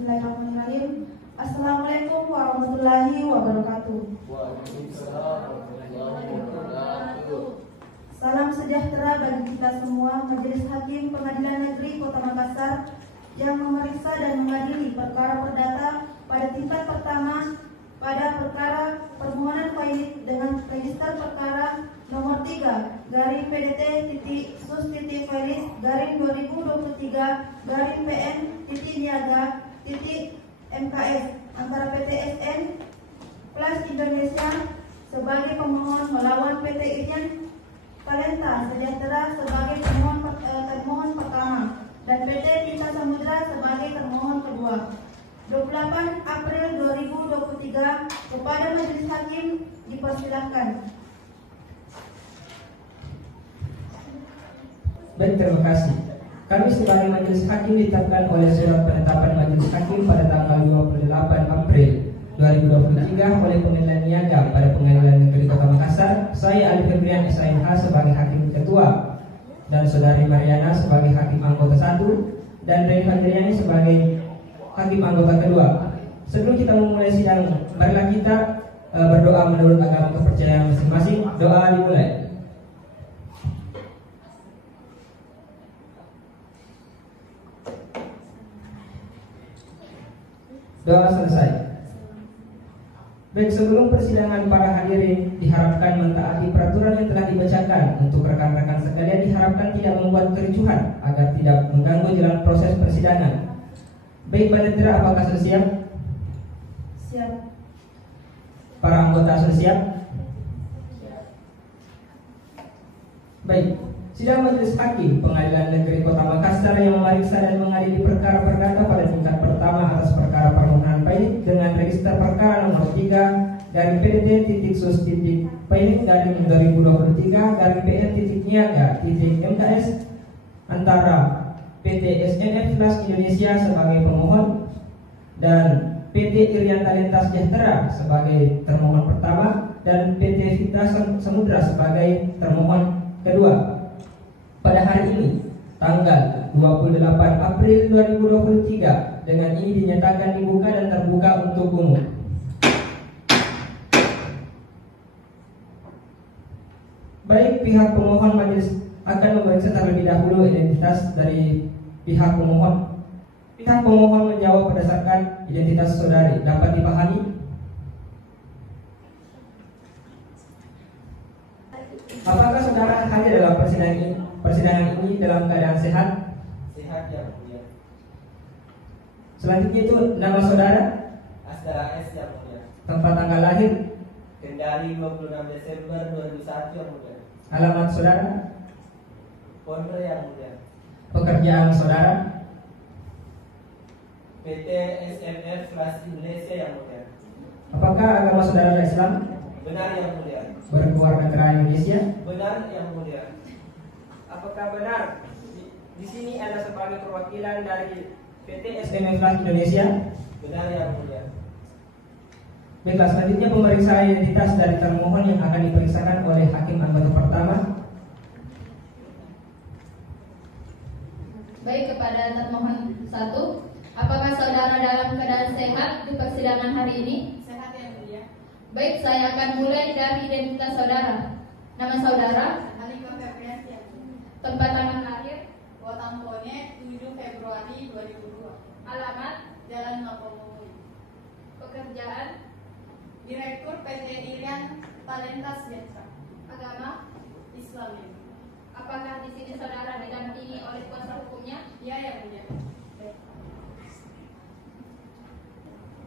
Bismillahirrahmanirrahim. Assalamualaikum warahmatullahi wabarakatuh. Waalaikumsalam warahmatullahi wabarakatuh. Salam sejahtera bagi kita semua. Majelis Hakim Pengadilan Negeri Kota Makassar yang memeriksa dan mengadili perkara perdata pada tingkat pertama pada perkara permohonan Faiz dengan register perkara nomor 3 garing PDT sus Faiz garing 2023 garing PN Niaga MKS antara PT SN Plus Indonesia sebagai pemohon melawan PT Irian Talenta Sejahtera sebagai termohon pertama dan PT Tinta Samudra sebagai termohon kedua. 28 April 2023 kepada Majelis Hakim dipersilahkan. Baik, terima kasih. Kami sebagai Majelis Hakim ditetapkan oleh Surat Penetapan Majelis Hakim pada tanggal 28 April 2023 oleh Pengadilan Niaga pada Pengadilan Negeri Kota Makassar. Saya Ali Febrian SIMH sebagai Hakim Ketua dan Saudari Mariana sebagai Hakim Anggota 1 dan Reni Fajriani sebagai Hakim Anggota kedua. Sebelum kita memulai sidang, marilah kita berdoa menurut agama kepercayaan masing-masing. Doa dimulai. Doa selesai. Baik, sebelum persidangan para hadirin diharapkan mentaati peraturan yang telah dibacakan. Untuk rekan-rekan sekalian diharapkan tidak membuat kericuhan agar tidak mengganggu jalan proses persidangan. Baik, Panitera, apakah sudah siap? Siap. Para anggota sudah siap? Baik, sidang Majelis Hakim Pengadilan Negeri Kota Makassar yang memeriksa dan mengadili perkara perdata pada tingkat pertama atas perkara permohonan Faiz dengan register perkara nomor 3 dari PDT sus Faiz dari 2023 dari PN Niaga MKS antara PT SNF Plus Indonesia sebagai pemohon dan PT Irian Talenta Sejahtera sebagai termohon pertama dan PT Tinta Samudra sebagai termohon kedua. Pada hari ini tanggal 28 April 2023 dengan ini dinyatakan dibuka dan terbuka untuk umum. Baik, pihak pemohon majelis akan memeriksa terlebih dahulu identitas dari pihak pemohon. Pihak pemohon menjawab berdasarkan identitas saudari. Dapat dipahami? Apakah saudara hadir dalam persidangan ini dalam keadaan sehat? Sehat, yang mulia. Selanjutnya itu nama saudara, Asdara S, yang mulia. tempat tanggal lahir, Kendari 26 Desember 2001, yang mulia. alamat saudara, Pondok, yang mulia. pekerjaan saudara, PT SNF Plus Indonesia, yang mulia. apakah agama saudara Islam, Benar, yang mulia. berkeluarga negara Indonesia, Benar, yang mulia. apakah benar di sini Anda sebagai perwakilan dari PT SNF Plus Indonesia? Benar, yang mulia. Baiklah, selanjutnya pemeriksaan identitas dari termohon yang akan diperiksakan oleh Hakim Anggota pertama. Baik, kepada termohon 1, apakah saudara dalam keadaan sehat di persidangan hari ini? Sehat, yang mulia. Baik, saya akan mulai dari identitas saudara. Nama saudara, Halimah Febrian, yang mulia. tempat tanggal lahir, Wotampone 7 Februari 2002. alamat, Jalan Mapomui. pekerjaan, Direktur PT Irian Talenta Sejahtera. agama. Islam, yang mulia. Apakah di sini saudara didampingi oleh kuasa hukumnya? Ya, yang mulia.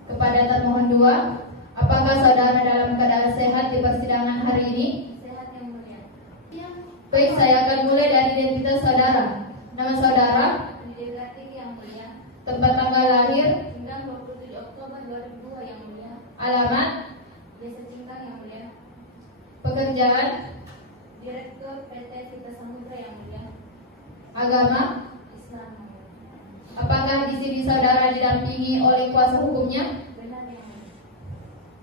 Kepada termohon 2, apakah saudara dalam keadaan sehat di persidangan hari ini? Sehat, yang mulia. Ya. Baik, saya akan mulai dari identitas saudara. Nama saudara, Didekati, yang mulia. tempat tanggal lahir, 27 Oktober 2002, yang mulia. alamat, Desa Cingkang, yang mulia. pekerjaan, Direktur PT Tinta Samudra, yang mulia. agama. Islam, yang mulia. Apakah di sini saudara didampingi oleh kuasa hukumnya? Benar, yang mulia.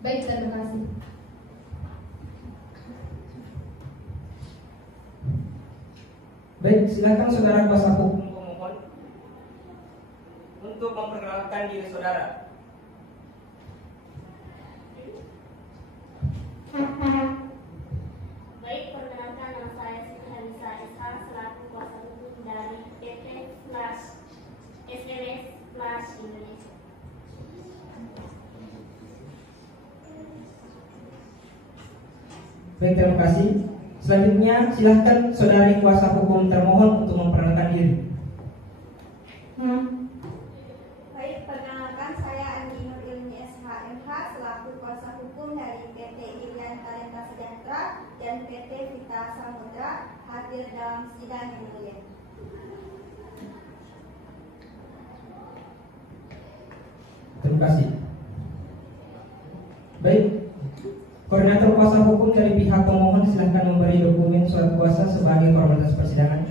Baik, terima kasih. Baik, silakan saudara kuasa hukum pemohon. untuk memperkenalkan diri saudara. Baik, perkenalkan nama saya Siti Hanisa SH selaku kuasa hukum dari PT Flash SMS Flash Indonesia. Baik, terima kasih. Selanjutnya silahkan saudari kuasa hukum termohon untuk memperkenalkan diri. Baik, perkenalkan saya Andi Nur Ilmi SHMH selaku kuasa hukum dari PT Irian Talenta Sejahtera dan PT Vita Samudra hadir dalam sidang yang mulia. Terima kasih. Baik, koordinator kuasa hukum dari pihak pemohon silahkan memberi dokumen surat kuasa sebagai formalitas persidangan.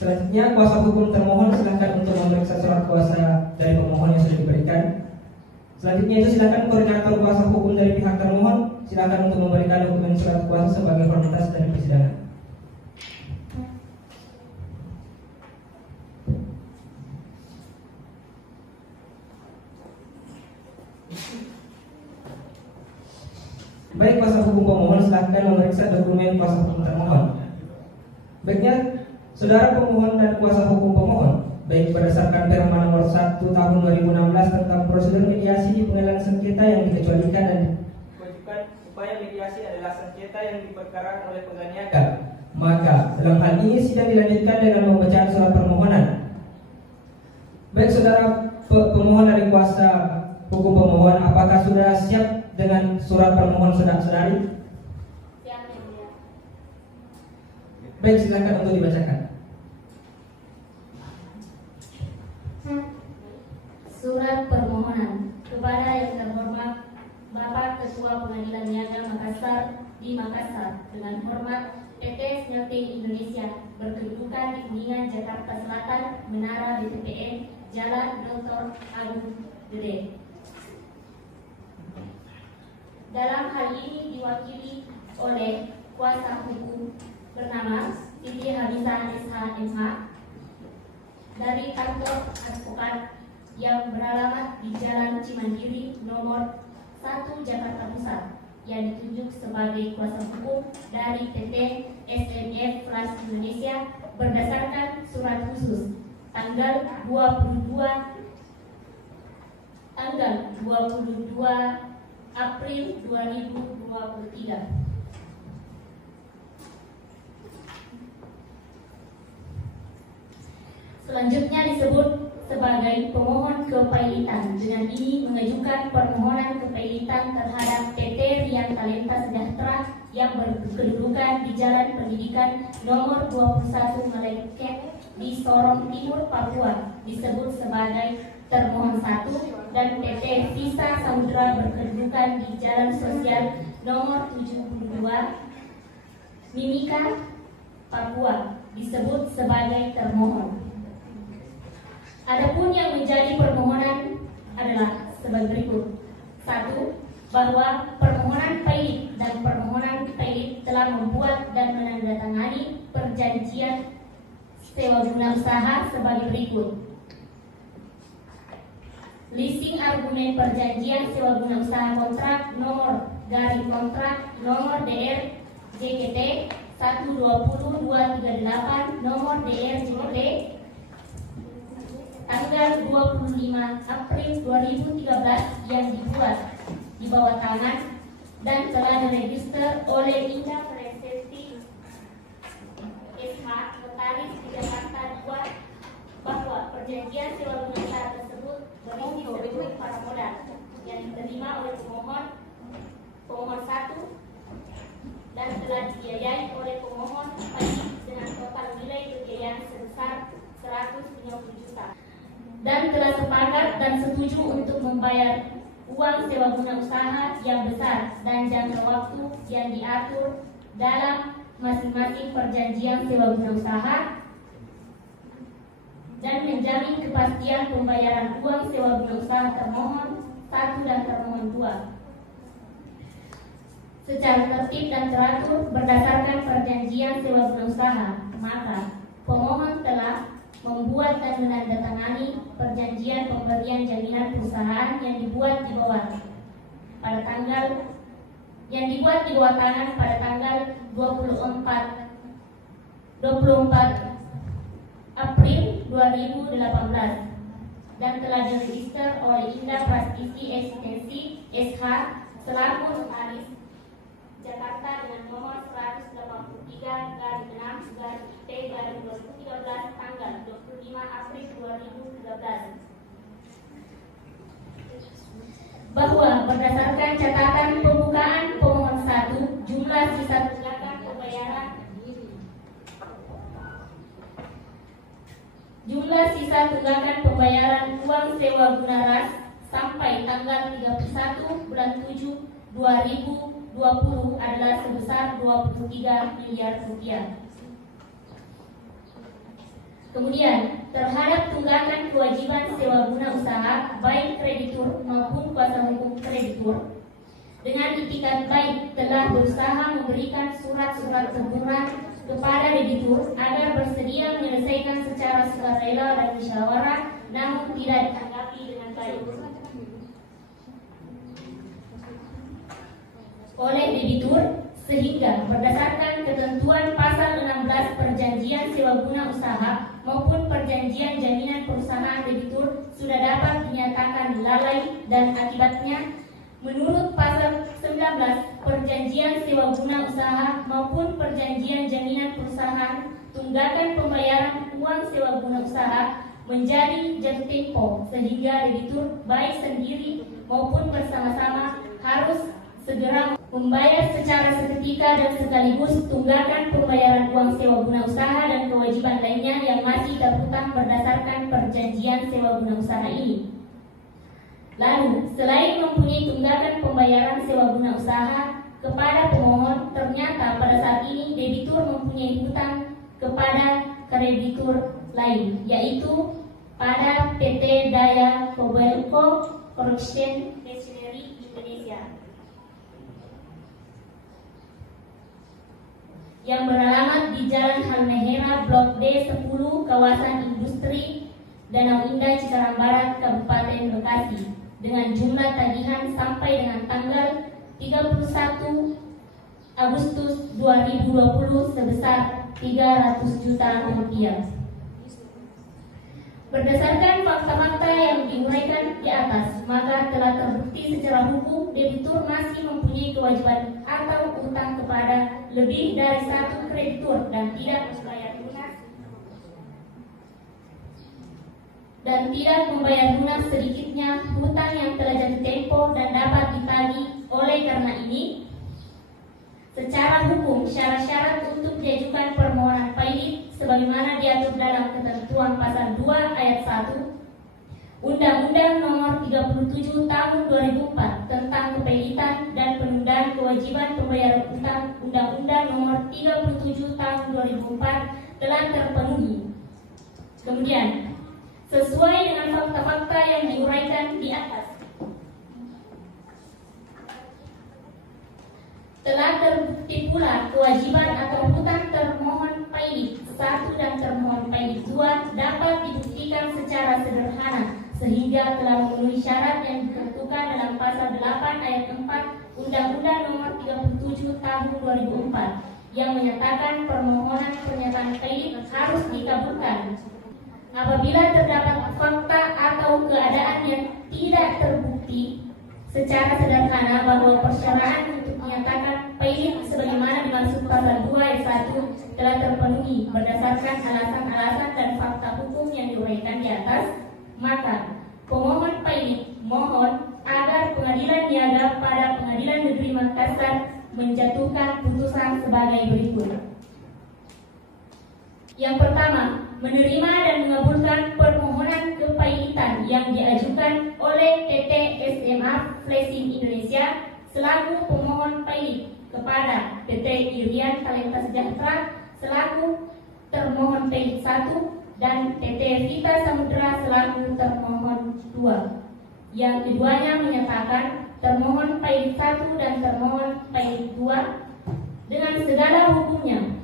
Selanjutnya kuasa hukum termohon silakan untuk memeriksa surat kuasa dari pemohon yang sudah diberikan. Selanjutnya itu silakan koordinator kuasa hukum dari pihak termohon silakan untuk memberikan dokumen surat kuasa sebagai formalitas dari persidangan. Baik, kuasa hukum pemohon silakan memeriksa dokumen kuasa hukum termohon. Baiknya saudara pemohon dan kuasa hukum pemohon, baik berdasarkan Perma nomor 1 tahun 2016 tentang prosedur mediasi di pengadilan sengketa yang dikecualikan dan kewajiban upaya mediasi adalah sengketa yang diperkarakan oleh penganiaya. Maka dalam hal ini sidang dilanjutkan dengan pembacaan surat permohonan. Baik saudara pemohon dari kuasa hukum pemohon, apakah sudah siap dengan surat permohonan saudara-saudari? Siap, yang mulia. Baik, silakan untuk dibacakan. Surat permohonan kepada yang terhormat Bapak Ketua Pengadilan Niaga Makassar di Makassar, dengan hormat PT Smelting Indonesia berkedudukan di Kuningan, Jakarta Selatan, Menara BPPN, Jalan Dr. Agung Gede. Dalam hal ini diwakili oleh kuasa hukum bernama Siti Hanisa SHMH dari kantor advokat yang beralamat di Jalan Cimandiri nomor 1 Jakarta Pusat, yang ditunjuk sebagai kuasa hukum dari PT SMF Flash Indonesia berdasarkan surat khusus tanggal 22 April 2023. Selanjutnya disebut sebagai pemohon kepailitan. Dengan ini mengajukan permohonan kepailitan terhadap PT Rian Talenta Sejahtera yang berkedudukan di Jalan Pendidikan nomor 21 Meleket di Sorong Timur, Papua, disebut sebagai termohon 1, dan PT Visa Samudra berkedudukan di Jalan Sosial nomor 72 Mimika, Papua, disebut sebagai termohon. Adapun yang menjadi permohonan adalah sebagai berikut. 1. Bahwa permohonan pailit dan permohonan pailit telah membuat dan menandatangani perjanjian sewa guna usaha sebagai berikut. Leasing argumen perjanjian sewa guna usaha kontrak nomor DR JKT 120238 nomor DR JKT tanggal 25 April 2013 yang dibuat di bawah tangan dan telah diregister oleh Indah Presenti SH Notaris di Jakarta 2, bahwa perjanjian sewa guna usaha tersebut berisi berikut para modal yang diterima oleh pemohon 1 dan telah dibiayai oleh pemohon dengan total nilai pembiayaan sebesar 150 juta, dan telah sepakat dan setuju untuk membayar uang sewa guna usaha yang besar dan jangka waktu yang diatur dalam masing-masing perjanjian sewa guna usaha, dan menjamin kepastian pembayaran uang sewa guna usaha termohon 1 dan termohon 2 secara tertib dan teratur berdasarkan perjanjian sewa guna usaha, maka pemohon telah membuat dan menandatangani perjanjian pemberian jaminan perusahaan yang dibuat di bawah tangan pada tanggal 24 April 2018 dan telah diregister oleh Indah Prastiti Eksistensi SH selaku notaris Jakarta dengan nomor 183/6/IT/2013 tanggal 25 April 2013. Bahwa berdasarkan catatan pembukaan pemohon 1, jumlah sisa tunggakan pembayaran uang sewa guna ras sampai tanggal 31 bulan 7 2020 adalah sebesar 23 miliar rupiah. Kemudian, terhadap tunggakan kewajiban sewa guna usaha baik kreditur maupun kuasa hukum kreditur, dengan itikat baik telah berusaha memberikan surat-surat teguran kepada debitur agar bersedia menyelesaikan secara sukarela dan musyawarah, namun tidak ditanggapi dengan baik oleh debitur, sehingga berdasarkan ketentuan pasal 16 perjanjian sewa guna usaha maupun perjanjian jaminan perusahaan debitur sudah dapat dinyatakan lalai, dan akibatnya menurut pasal 19 perjanjian sewa guna usaha maupun perjanjian jaminan perusahaan, tunggakan pembayaran uang sewa guna usaha menjadi jatuh tempo, sehingga debitur baik sendiri maupun bersama-sama harus segera membayar secara seketika dan sekaligus tunggakan pembayaran uang sewa guna usaha dan kewajiban lainnya yang masih terhutang berdasarkan perjanjian sewa guna usaha ini. Lalu, selain mempunyai tunggakan pembayaran sewa guna usaha kepada pemohon, ternyata pada saat ini debitur mempunyai hutang kepada kreditur lain, yaitu pada PT Daya Kobelco Construction Machinery Indonesia yang beralamat di Jalan Halmahera Blok D 10, kawasan industri Danau Indah, Cikarang Barat, Kabupaten Bekasi, dengan jumlah tagihan sampai dengan tanggal 31 Agustus 2020 sebesar 300 juta rupiah. Berdasarkan fakta-fakta yang diuraikan di atas, maka telah terbukti secara hukum debitur masih mempunyai kewajiban atau utang kepada lebih dari satu kreditur dan tidak membayar lunas sedikitnya hutang yang telah jatuh tempo dan dapat ditagih. Oleh karena ini, secara hukum syarat-syarat untuk diajukan permohonan pailit sebagaimana diatur dalam ketentuan pasal 2 ayat 1 Undang-Undang Nomor 37 Tahun 2004 tentang kepailitan dan penundaan kewajiban pembayaran utang, Undang-Undang Nomor 37 Tahun 2004 telah terpenuhi. Kemudian, sesuai dengan fakta-fakta yang diuraikan di atas, telah terbukti pula kewajiban atau hutang termohon pailit 1 dan termohon pailit 2 dapat dibuktikan secara sederhana sehingga telah memenuhi syarat yang ditentukan dalam pasal 8 ayat 4 Undang-Undang Nomor 37 Tahun 2004 yang menyatakan permohonan pernyataan pailit harus dikabulkan apabila terdapat fakta atau keadaan yang tidak terbukti secara sederhana bahwa persyaratan untuk menyatakan pailit sebagaimana dimaksud pasal 2 ayat 1 telah terpenuhi berdasarkan alasan-alasan dan fakta hukum yang diuraikan di atas, maka pemohon pailit mohon agar Pengadilan Niaga pada Pengadilan Negeri Makassar menjatuhkan putusan sebagai berikut. Yang pertama, menerima dan mengabulkan permohonan kepailitan yang diajukan oleh PT SMA Flashing Indonesia selaku pemohon pailit kepada PT Irian Talenta Sejahtera selaku termohon pailit 1 dan PT Vita Samudra selaku termohon 2. Yang keduanya menyatakan termohon pailit 1 dan termohon pailit 2 dengan segala hukumnya.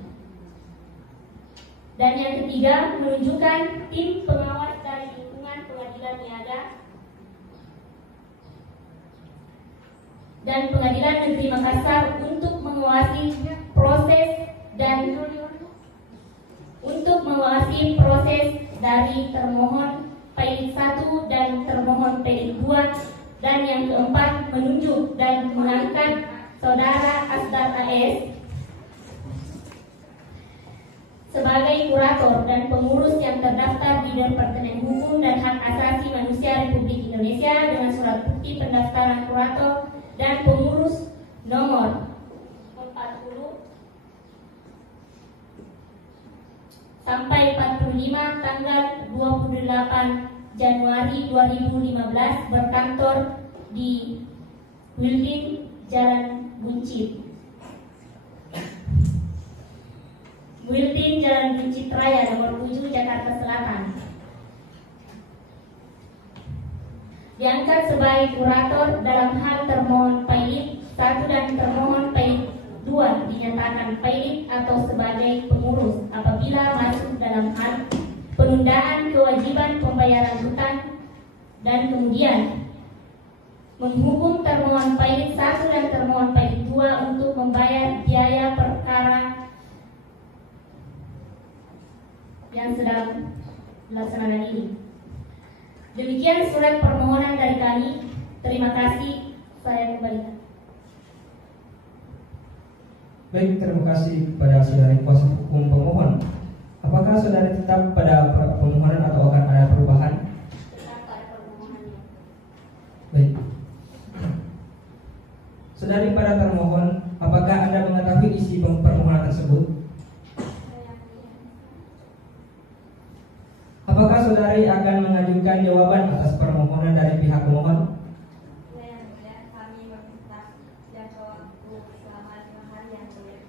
Dan yang ketiga, menunjukkan tim pengawas dari lingkungan pengadilan niaga dan Pengadilan Negeri Makassar untuk mengawasi proses dari termohon pailit 1 dan termohon pailit 2, dan yang keempat, menunjuk dan mengangkat Saudara Asdar AS sebagai kurator dan pengurus yang terdaftar di Departemen Hukum dan Hak Asasi Manusia Republik Indonesia dengan surat bukti pendaftaran kurator dan pengurus nomor 40 sampai 45 tanggal 28 Januari 2015 berkantor di Building Jalan Buncit Raya nomor 7 Jakarta Selatan. Diangkat sebagai kurator dalam hal termohon pailit 1 dan termohon pailit 2 dinyatakan pailit atau sebagai pengurus apabila masuk dalam hal penundaan kewajiban pembayaran hutang, dan kemudian menghukum termohon pailit 1 dan termohon pailit 2 untuk membayar biaya perkara yang sedang dilaksanakan ini. Demikian surat permohonan dari kami. Terima kasih. Saya kembalikan. Baik, terima kasih kepada saudari kuasa hukum pemohon. Apakah saudari tetap pada permohonan atau akan ada perubahan? Tetap pada permohonannya. Baik. Saudari pada termohon, apakah Anda mengetahui isi permohonan tersebut? Apakah saudari akan mengajukan jawaban atas permohonan dari pihak pemohon? Kami meminta jangka waktu selama 5 hari yang mulia.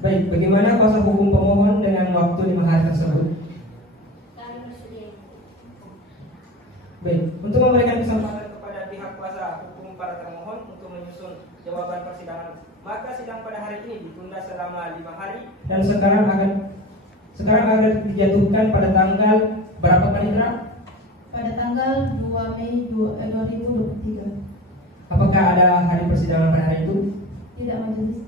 Baik, bagaimana kuasa hukum pemohon dengan waktu 5 hari tersebut? Kami bersedia. Baik, untuk memberikan kesempatan kepada pihak kuasa hukum para termohon untuk menyusun jawaban persidangan, maka sidang pada hari ini ditunda selama 5 hari dan sekarang akan dijatuhkan pada tanggal berapa Pak Indra? Pada tanggal 2 Mei 2023. Apakah ada hari persidangan pada hari itu? Tidak, majelis.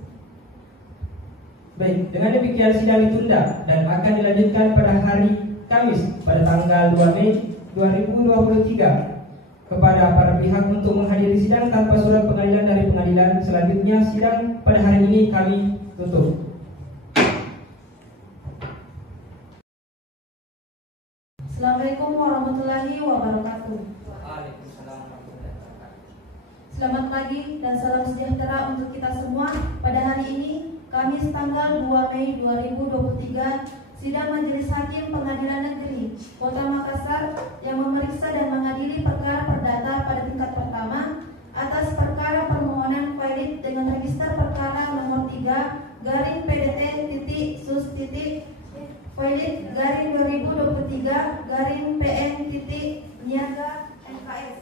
Baik, dengan demikian sidang ditunda dan akan dilanjutkan pada hari Kamis pada tanggal 2 Mei 2023 kepada para pihak untuk menghadiri sidang tanpa surat pengadilan dari pengadilan. Selanjutnya sidang pada hari ini kami tutup. Assalamualaikum warahmatullahi wabarakatuh. Waalaikumsalam warahmatullahi wabarakatuh. Selamat pagi dan salam sejahtera untuk kita semua. Pada hari ini, Kamis tanggal 2 Mei 2023, sidang Majelis Hakim Pengadilan Negeri Kota Makassar yang memeriksa dan mengadili perkara perdata pada tingkat pertama atas perkara permohonan pailit dengan register perkara nomor 3 garing PDT titik sus titik pailit garing 2023 garing PN titik niaga MKS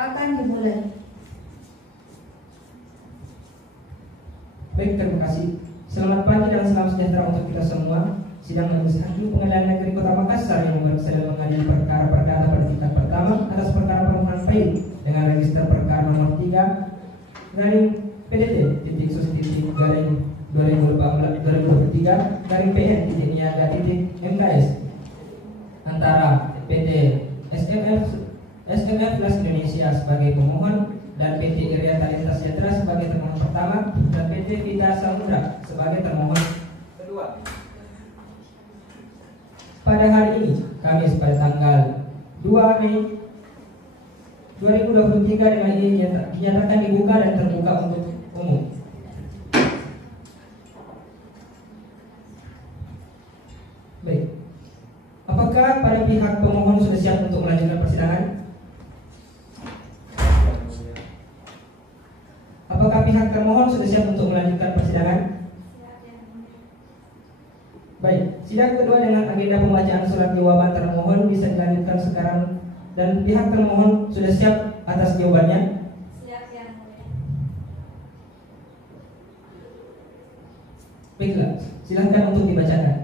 akan dimulai. Baik, terima kasih. Selamat pagi dan salam sejahtera untuk kita semua. Sidang Majelis Hakim Pengadilan Negeri Kota Makassar yang memeriksa dan mengadili perkara perdata pada tingkat pertama atas perkara permohonan pailit dengan register perkara nomor 3 garing PDT titik sus titik garing 2023 garing PN titik niaga titik MKS antara PT SMF Plus Indonesia sebagai pemohon dan PT Iria Talenta Sejahtera sebagai termohon pertama dan PT Vita Samudra sebagai termohon kedua. Pada hari ini, Kamis pada tanggal 2 Mei 2023 dengan ini dinyatakan dibuka dan terbuka untuk umum. Baik. Apakah pada pihak pemohon sudah siap untuk melanjutkan persidangan? Apakah pihak termohon sudah siap untuk melanjutkan persidangan? Baik, sidang kedua dengan agenda pembacaan surat jawaban termohon bisa dilanjutkan sekarang dan pihak termohon sudah siap atas jawabannya. Siap Yang Mulia. Baiklah, silahkan untuk dibacakan.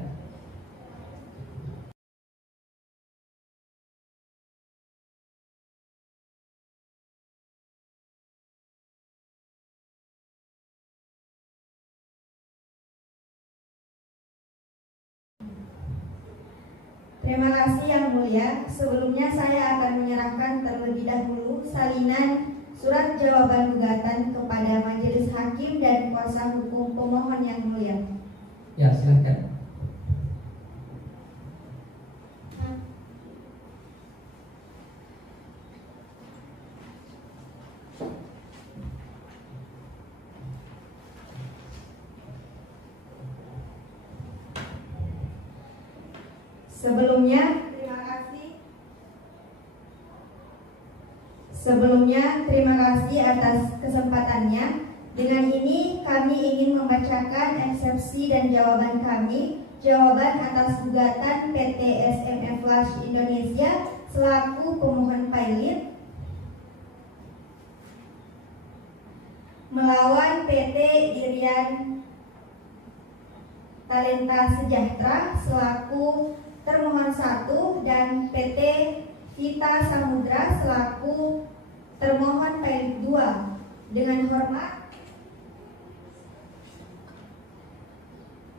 Terima kasih Yang Mulia. Sebelumnya saya akan menyerahkan terlebih dahulu salinan surat jawaban gugatan kepada Majelis Hakim dan kuasa hukum pemohon Yang Mulia. Ya, silahkan. Sebelumnya, terima kasih atas kesempatannya. Dengan ini kami ingin membacakan eksepsi dan jawaban kami. Jawaban atas gugatan PT SMF Flash Indonesia selaku pemohon pilot melawan PT Irian Talenta Sejahtera selaku termohon 1 dan PT Vita Samudra selaku termohon pilot 2.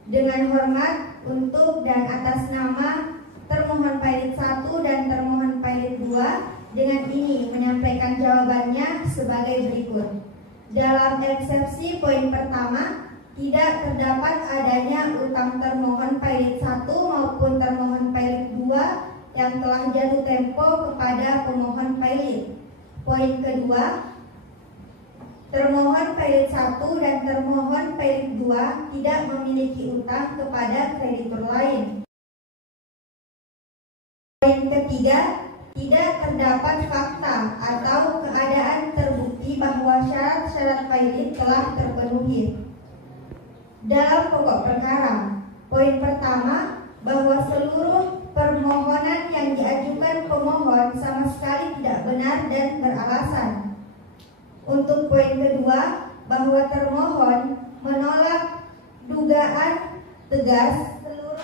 Dengan hormat untuk dan atas nama termohon pilot 1 dan termohon pilot 2 dengan ini menyampaikan jawabannya sebagai berikut. Dalam eksepsi poin pertama, tidak terdapat adanya utang termohon pilot 1 maupun termohon pilot 2 yang telah jatuh tempo kepada pemohon pilot. Poin kedua, termohon pilot 1 dan termohon pilot 2 tidak memiliki utang kepada kreditur lain. Poin ketiga, tidak terdapat fakta atau keadaan terbukti bahwa syarat-syarat pilot telah terpenuhi. Dalam pokok perkara, poin pertama, bahwa seluruh permohonan yang diajukan pemohon sama sekali tidak benar dan beralasan. Untuk poin kedua, bahwa termohon menolak dugaan tegas seluruh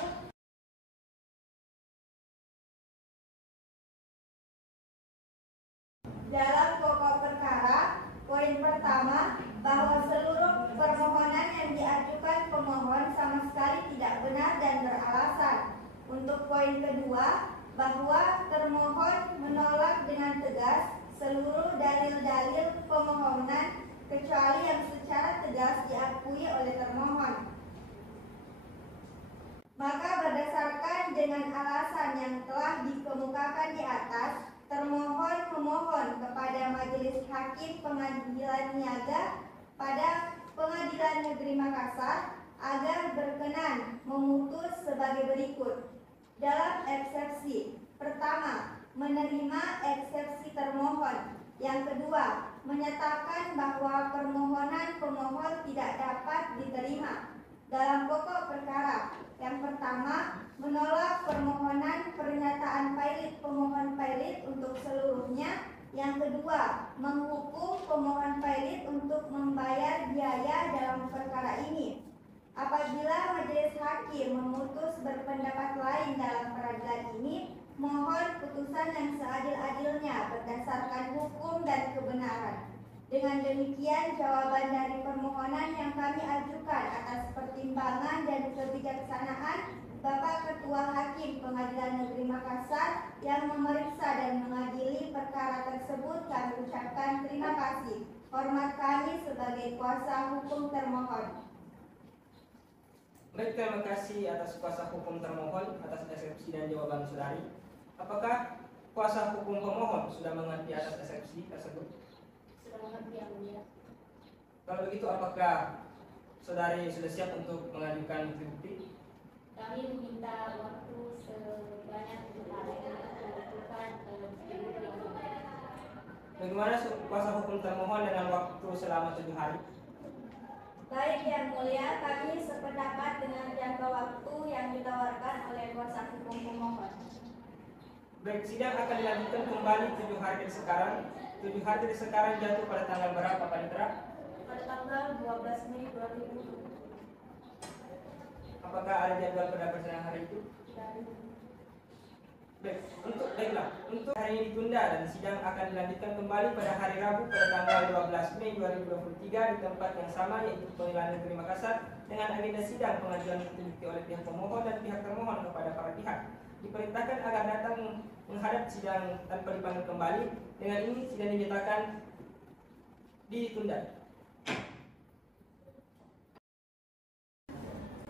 dalam pokok perkara. Poin pertama, bahwa seluruh permohonan yang diajukan pemohon sama sekali tidak benar dan beralasan. Untuk poin kedua, bahwa termohon menolak dengan tegas seluruh dalil-dalil pemohonan kecuali yang secara tegas diakui oleh termohon. Maka berdasarkan dengan alasan yang telah dikemukakan di atas, termohon memohon kepada Majelis Hakim Pengadilan Niaga pada Pengadilan Negeri Makassar agar berkenan memutus sebagai berikut. Dalam eksepsi pertama, menerima eksepsi termohon. Yang kedua, menyatakan bahwa permohonan pemohon tidak dapat diterima. Dalam pokok perkara, yang pertama, menolak permohonan pernyataan pilot pemohon pilot untuk seluruhnya. Yang kedua, menghukum pemohon pilot untuk membayar biaya dalam perkara ini. Apabila Majelis Hakim memutus berpendapat lain dalam peradilan ini, mohon putusan yang seadil-adilnya berdasarkan hukum dan kebenaran. Dengan demikian, jawaban dari permohonan yang kami ajukan atas pertimbangan dan kebijaksanaan Bapak Ketua Hakim Pengadilan Negeri Makassar yang memeriksa dan mengadili perkara tersebut, kami ucapkan terima kasih. Hormat kami sebagai kuasa hukum termohon. Baik, terima kasih atas kuasa hukum termohon atas eksepsi dan jawaban saudari. Apakah kuasa hukum pemohon sudah mengerti atas eksepsi tersebut? Sudah mengerti Yang Mulia. Kalau begitu, apakah saudari sudah siap untuk mengajukan bukti? Kami meminta waktu sebanyak 7 hari untuk menentukan Bagaimana kuasa hukum termohon dengan waktu selama 7 hari? Baik Yang Mulia, kami sependapat dengan jangka waktu yang ditetapkan Baik, sidang akan dilanjutkan kembali 7 hari dari sekarang. 7 hari dari sekarang jatuh pada tanggal berapa, Pak Nitra? Pada tanggal 12 Mei 2020. Apakah ada jadwal pada persidangan hari itu? Baiklah, untuk hari ini ditunda dan sidang akan dilanjutkan kembali pada hari Rabu pada tanggal 12 Mei 2023 di tempat yang sama, yaitu Pengadilan Negeri Makassar, dengan agenda sidang pengajuan bukti bukti oleh pihak pemohon dan pihak termohon kepada para pihak. Diperintahkan agar datang menghadap sidang tanpa dipanggil kembali. Dengan ini sidang dinyatakan ditunda.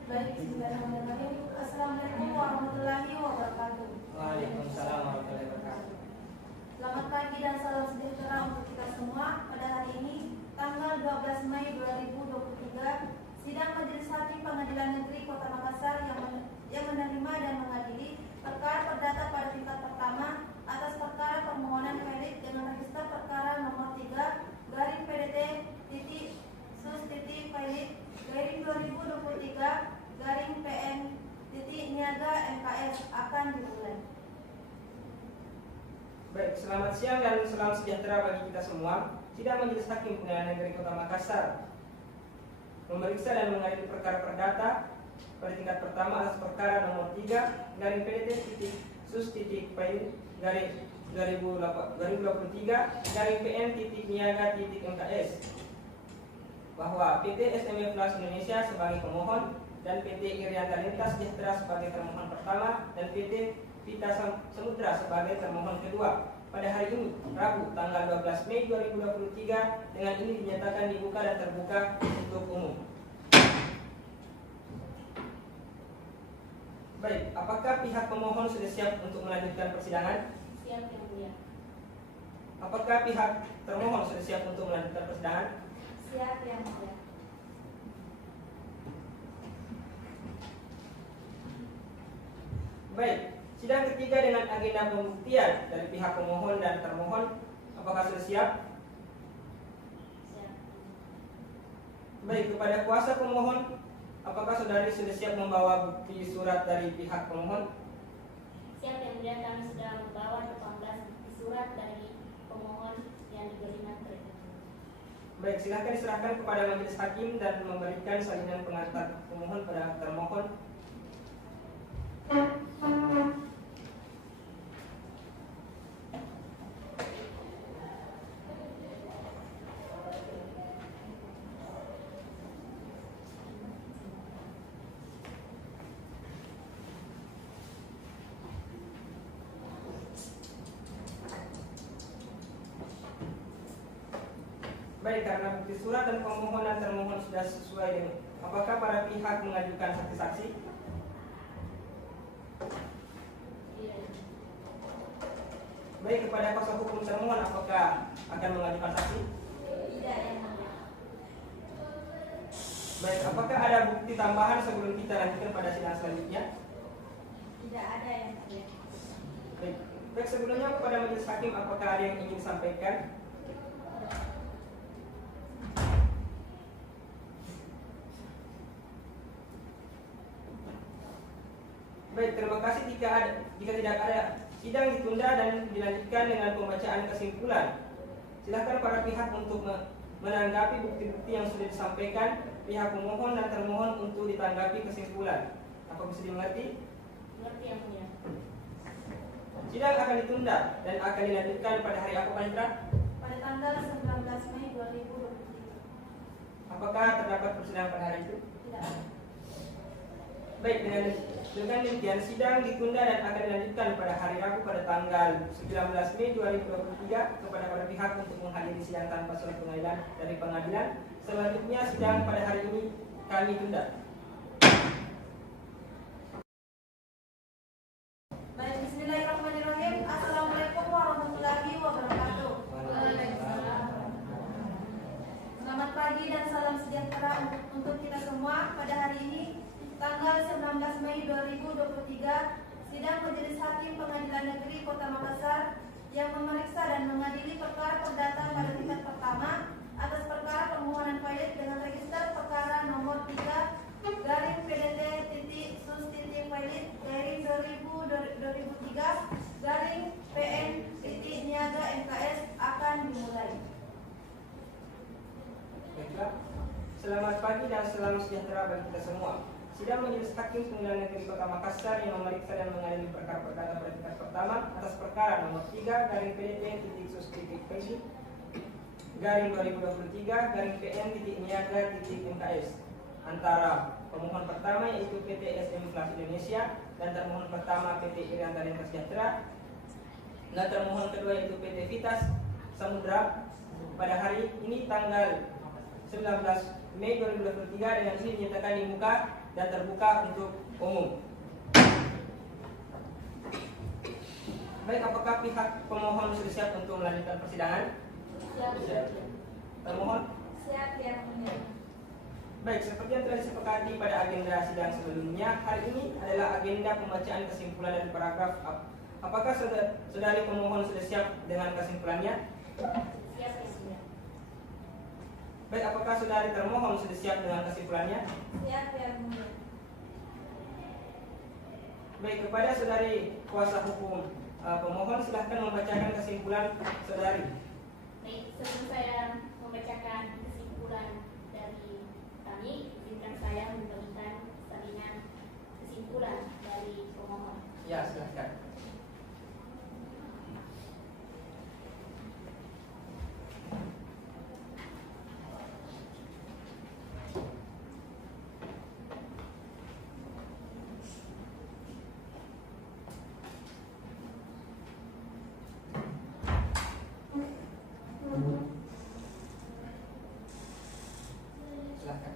Baik, bismillahirrahmanirrahim. Assalamualaikum warahmatullahi wabarakatuh. Waalaikumsalam warahmatullahi wabarakatuh. Selamat pagi dan salam sejahtera untuk kita semua. Pada hari ini, tanggal 12 Mei 2023, sidang Majelis Hakim Pengadilan Negeri Kota Makassar yang menerima dan mengadili perkara perdata pada tingkat pertama atas perkara permohonan perit dengan register perkara nomor 3 garing PDT sus Pilit garing 2023 garing PN Niaga MKS akan dimulai. Baik, selamat siang dan salam sejahtera bagi kita semua. Sidang Majelis Hakim Pengadilan Negeri Kota Makassar memeriksa dan mengadili perkara perdata pada tingkat pertama atas perkara nomor 3 garing PDT sus Pilit garing 2023 garing PN Niaga MKS bahwa PT SME Plus Indonesia sebagai pemohon dan PT Irian Lintas Sejahtera sebagai termohon pertama dan PT Vita Samudra sebagai termohon kedua pada hari ini Rabu tanggal 12 Mei 2023 dengan ini dinyatakan dibuka dan terbuka untuk umum. Baik, apakah pihak pemohon sudah siap untuk melanjutkan persidangan? Siap, Yang Mulia. Apakah pihak termohon sudah siap untuk melanjutkan persidangan? Siap, Yang Mulia. Baik, sidang ketiga dengan agenda pembuktian dari pihak pemohon dan termohon, apakah sudah siap? Siap. Baik, kepada kuasa pemohon, apakah saudari sudah siap membawa bukti surat dari pihak pemohon? Siap, Yang Mulia. Kami sudah membawa 18 bukti surat dari pemohon yang diberi materi. Baik, silakan diserahkan kepada majelis hakim dan memberikan salinan pengantar pemohon pada termohon. Baik, karena bukti surat dan pemohon dan termohon sudah sesuai dengan apakah para pihak mengajukan saksi-saksi? Iya. Baik, kepada kuasa hukum termohon apakah akan mengajukan saksi? Tidak, Yang Mulia. Baik, apakah ada bukti tambahan sebelum kita lanjutkan pada sidang selanjutnya? Tidak ada, Yang Mulia. Baik, sebelumnya kepada majelis hakim apakah ada yang ingin disampaikan? Baik, terima kasih. Jika tidak ada, sidang ditunda dan dilanjutkan dengan pembacaan kesimpulan. Silakan para pihak untuk menanggapi bukti-bukti yang sudah disampaikan pihak pemohon dan termohon untuk ditanggapi kesimpulan. Apa bisa dimengerti? Mengerti, Yang Mulia. Sidang akan ditunda dan akan dilanjutkan pada hari apa, Pak Indra? Pada tanggal 19 Mei 2023. Apakah terdapat persidangan pada hari itu? Tidak ada. Baik, dengan demikian sidang ditunda dan akan dilanjutkan pada hari Rabu pada tanggal 19 Mei 2023 kepada para pihak untuk menghadiri sidang tanpa surat pengadilan dari pengadilan. Selanjutnya sidang pada hari ini kami tunda. Baik, bismillahirrahmanirrahim. Assalamualaikum warahmatullahi wabarakatuh. Selamat pagi dan salam sejahtera untuk kita semua. Pada hari ini tanggal 19 Mei 2023, sidang Majelis Hakim Pengadilan Negeri Kota Makassar yang memeriksa dan mengadili perkara perdata pada tingkat pertama atas perkara permohonan pilot dengan register perkara nomor 3 garing PDT sus pilot garing 2003 garing Selamat pagi dan salam sejahtera bagi kita semua. Sidang Majelis Hakim Pengadilan Negeri Kota Makassar yang memeriksa dan mengadili perkara perdata pada tingkat pertama atas perkara nomor 3/PDT-sus-PN-2023-PN-PN-MKS antara pemohon pertama yaitu PT SM Plus Indonesia dan termohon pertama PT Irian Talenta Sejahtera dan termohon kedua yaitu PT Vitas Samudra pada hari ini tanggal 19 Mei 2023 dengan ini dinyatakan dibuka dan terbuka untuk umum. Baik, apakah pihak pemohon sudah siap untuk melanjutkan persidangan? Siap. Termohon? Siap, Yang Mulia. Baik, seperti yang telah disepakati pada agenda sidang sebelumnya, hari ini adalah agenda pembacaan kesimpulan dari paragraf. Apakah saudari pemohon sudah siap dengan kesimpulannya? Siap, Yang Mulia. Baik, apakah saudari termohon sudah siap dengan kesimpulannya? Siap, Yang Mulia. Baik, kepada saudari kuasa hukum pemohon silahkan membacakan kesimpulan saudari. Baik, sebelum saya membacakan kesimpulan dari kami, izinkan saya memberikan salinan kesimpulan dari pemohon. Ya, silahkan. Silahkan.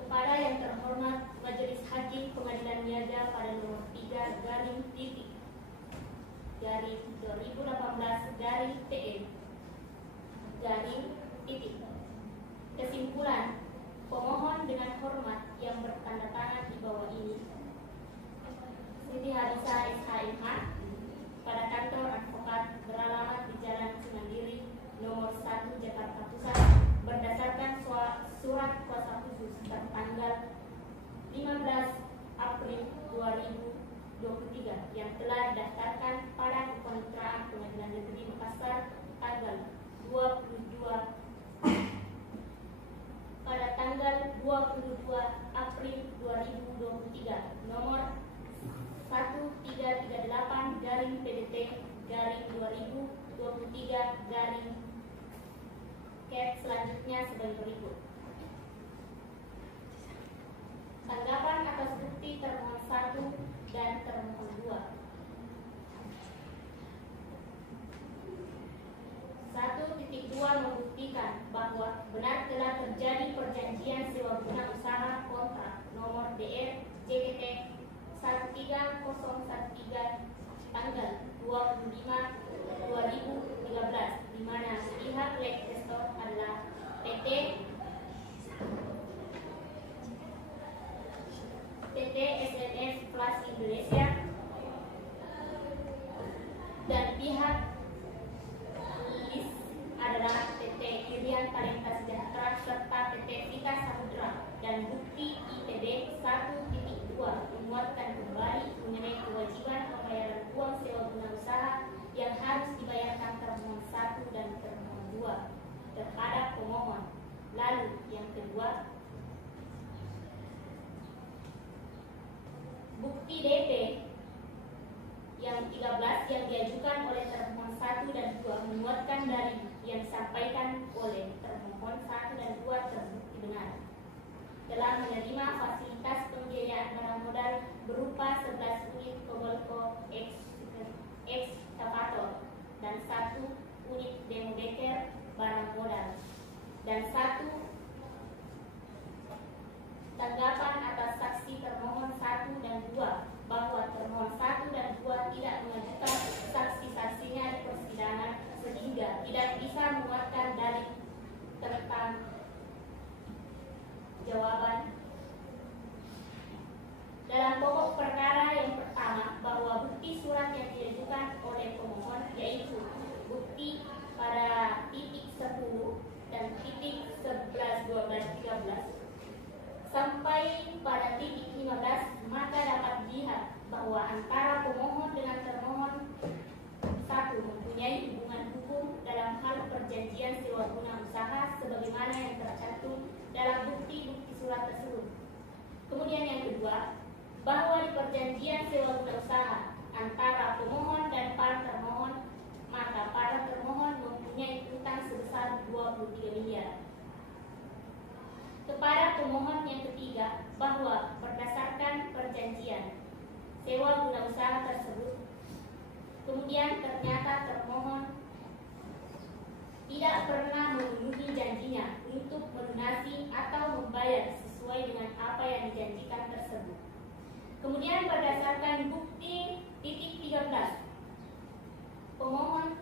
Kepada yang terhormat Majelis Hakim Pengadilan Niaga pada nomor 3/2018/PN. Kesimpulan, pemohon dengan hormat yang bertanda tangan di bawah ini, Siti Harisa SHMH, pada kantor advokat beralamat di Jalan Cimandiri nomor 1 Jakarta Pusat berdasarkan surat kuasa khusus tertanggal 15 April 2023 yang telah didaftarkan pada Kepaniteraan Pengadilan Negeri Makassar tanggal 22 April 2023 nomor 1338/2023 selanjutnya sebagai berikut. Tanggapan atas bukti termohon 1 dan termohon 2. 1.2 membuktikan bahwa benar telah terjadi perjanjian sewa guna usaha kontrak nomor DR JKT 13013 tanggal 25/2013 di mana pihak investor adalah PT SMS Plus Indonesia dan pihak lis adalah PT Irian Talenta Sejahtera serta PT Vitas Samudra, dan bukti IPB 1.2 menguatkan kembali mengenai kewajiban pembayaran uang sewa guna usaha yang harus dibayarkan termohon 1 dan termohon 2 terhadap pemohon. Lalu yang kedua, bukti DP yang 13 yang diajukan oleh termohon 1 dan 2 menguatkan dari yang disampaikan oleh termohon 1 dan 2 terbukti benar telah menerima fasilitas pembiayaan barang modal berupa 11 unit Kobelco ekskavator dan 1 unit demodeker barang modal, dan 1 tanggapan atas saksi termohon 1 dan 2 bahwa termohon 1 dan 2 tidak mengajukan saksi-saksinya di persidangan sehingga tidak bisa menguatkan dari tentang jawaban dalam pokok perkara yang pertama bahwa bukti surat yang diajukan oleh pemohon yaitu bukti pada titik 10 dan titik 11, 12, 13 sampai pada titik 15, maka dapat dilihat bahwa antara pemohon dengan termohon 1 mempunyai hubungan hukum dalam hal perjanjian sewa guna usaha sebagaimana yang tercantum dalam bukti-bukti surat tersebut. Kemudian yang kedua, bahwa di perjanjian sewa guna usaha antara pemohon dan para termohon, maka para termohon mempunyai utang sebesar 23 miliar. Kepada pemohon yang ketiga, bahwa berdasarkan perjanjian sewa guna usaha tersebut, kemudian ternyata termohon tidak pernah memenuhi janjinya untuk melunasi atau membayar sesuai dengan apa yang dijanjikan tersebut. Kemudian berdasarkan bukti titik 13, pemohon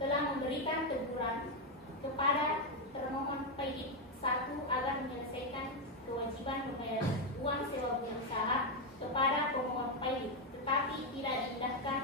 telah memberikan teguran kepada termohon Paidit 1 agar menyelesaikan kewajiban membayar uang sewa guna usaha kepada pemohon Paidit, tetapi tidak diindahkan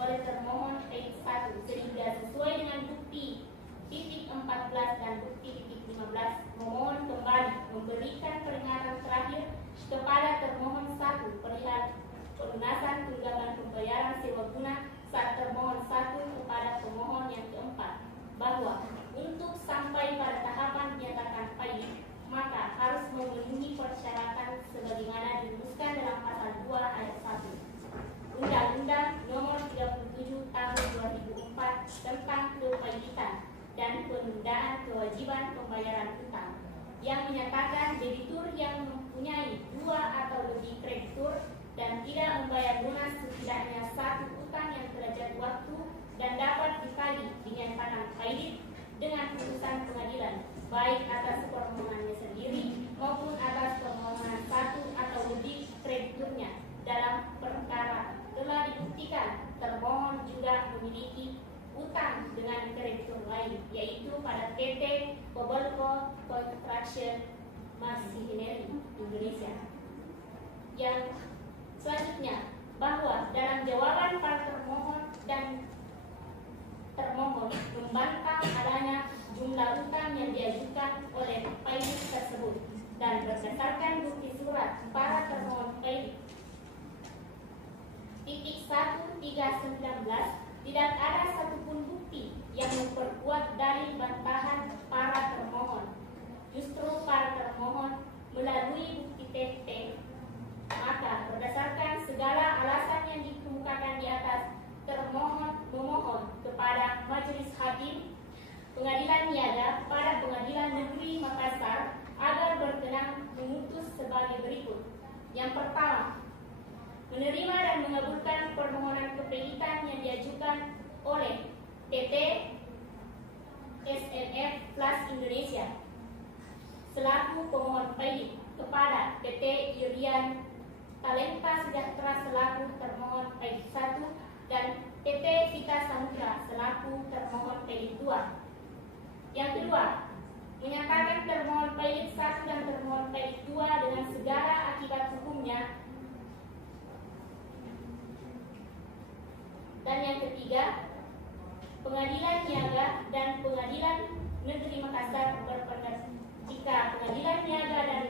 oleh termohon Paidit 1 sehingga sesuai dengan bukti titik 14 dan bukti titik 15, memohon kembali memberikan peringatan terakhir kepada termohon 1 perihal pelunasan tunggakan pembayaran sewa guna saat termohon 1 kepada pemohon yang keempat, bahwa untuk sampai pada tahapan dinyatakan Paidit maka harus memenuhi persyaratan sebagaimana dirumuskan dalam pasal 2 ayat 1 Undang-Undang Nomor 37 Tahun 2004 tentang Kepaiditan dan penundaan kewajiban pembayaran utang, yang menyatakan debitur yang mempunyai 2 atau lebih kreditur dan tidak membayar lunas setidaknya 1 utang yang telah jatuh waktu dan dapat ditagih dinyatakan Paidit dengan putusan pengadilan, baik atas permohonannya sendiri maupun atas permohonan 1 atau lebih krediturnya. Dalam perkara telah dibuktikan termohon juga memiliki utang dengan kreditur lain, yaitu pada PT Pobelco Construction Machinery Indonesia. Yang selanjutnya, bahwa dalam jawaban para termohon dan termohon membantah adanya jumlah utang yang diajukan oleh Paidit tersebut, dan berdasarkan bukti surat para termohon Paidit titik 1319 tidak ada satupun bukti yang memperkuat dalil bantahan para termohon. Justru para termohon melalui bukti TT, maka berdasarkan segala alasan yang dikemukakan di atas, termohon memohon kepada Majelis Hakim Pengadilan Niaga pada Pengadilan Negeri Makassar agar berkenan memutus sebagai berikut. Yang pertama, menerima dan mengabulkan permohonan kepaiditan yang diajukan oleh PT SNF Plus Indonesia selaku pemohon Paidit kepada PT Irian Talenta Sejahtera selaku termohon Paidit 1 dan PT Vita Samudra selaku termohon Paidit 2. Yang kedua, menyatakan termohon Paidit 1 dan termohon Paidit 2 dengan segala akibat hukumnya. Dan yang ketiga, Pengadilan Niaga dan Pengadilan Negeri Makassar berpendapat jika Pengadilan Niaga dan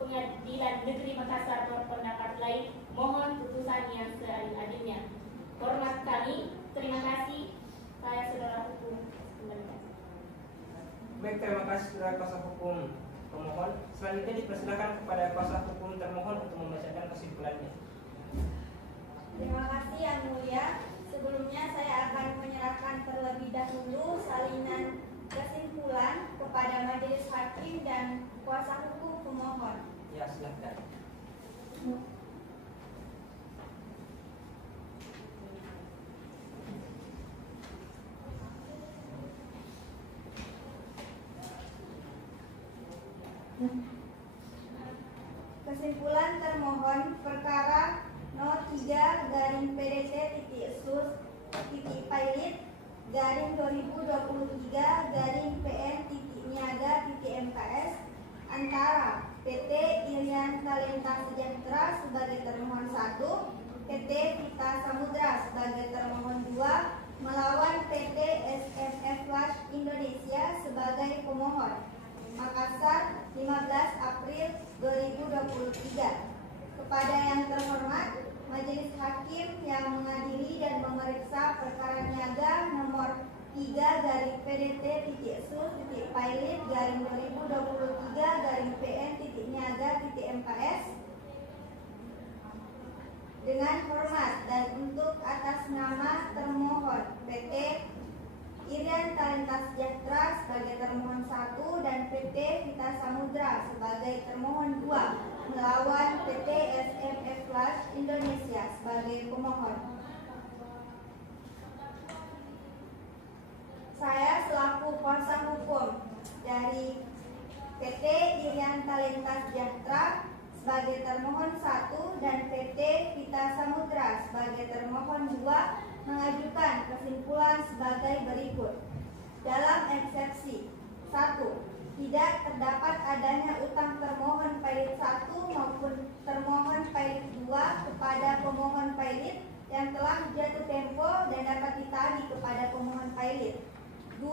Pengadilan Negeri Makassar berpendapat lain, mohon putusan yang seadil-adilnya. Hormat kami, terima kasih. Saya saudara hukum kembali. Baik, terima kasih saudara kuasa hukum pemohon. Selanjutnya dipersilakan kepada kuasa hukum termohon untuk membacakan kesimpulannya. Terima kasih Yang Mulia. Sebelumnya saya akan menyerahkan terlebih dahulu salinan kesimpulan kepada Majelis Hakim dan kuasa hukum pemohon. Ya, silakan. Kesimpulan termohon perkara No 3-PDT-SUS-PN-2023-PN-Niaga-MKS antara PT Irian Talenta Sejahtera sebagai termohon 1, PT Vita Samudra sebagai termohon 2, melawan PT SNF Plus Indonesia sebagai pemohon. Makassar, 15 April 2023. Kepada yang terhormat Majelis Hakim yang mengadili dan memeriksa perkara niaga nomor 3-PDT-PDS-2023-PN-Niaga-MKS dengan hormat dan untuk atas nama termohon PT Irian Talenta Sejahtera sebagai termohon 1 dan PT Vita Samudra sebagai termohon 2 melawan PT SMF Flash Indonesia sebagai pemohon. Saya selaku kuasa hukum dari PT Irian Talenta Sejahtera sebagai termohon 1 dan PT Vita Samudra sebagai termohon 2 mengajukan kesimpulan sebagai berikut. Dalam eksepsi 1, tidak terdapat adanya utang termohon pailit 1 maupun termohon pailit 2 kepada pemohon pailit yang telah jatuh tempo dan dapat ditagih kepada pemohon pailit. 2.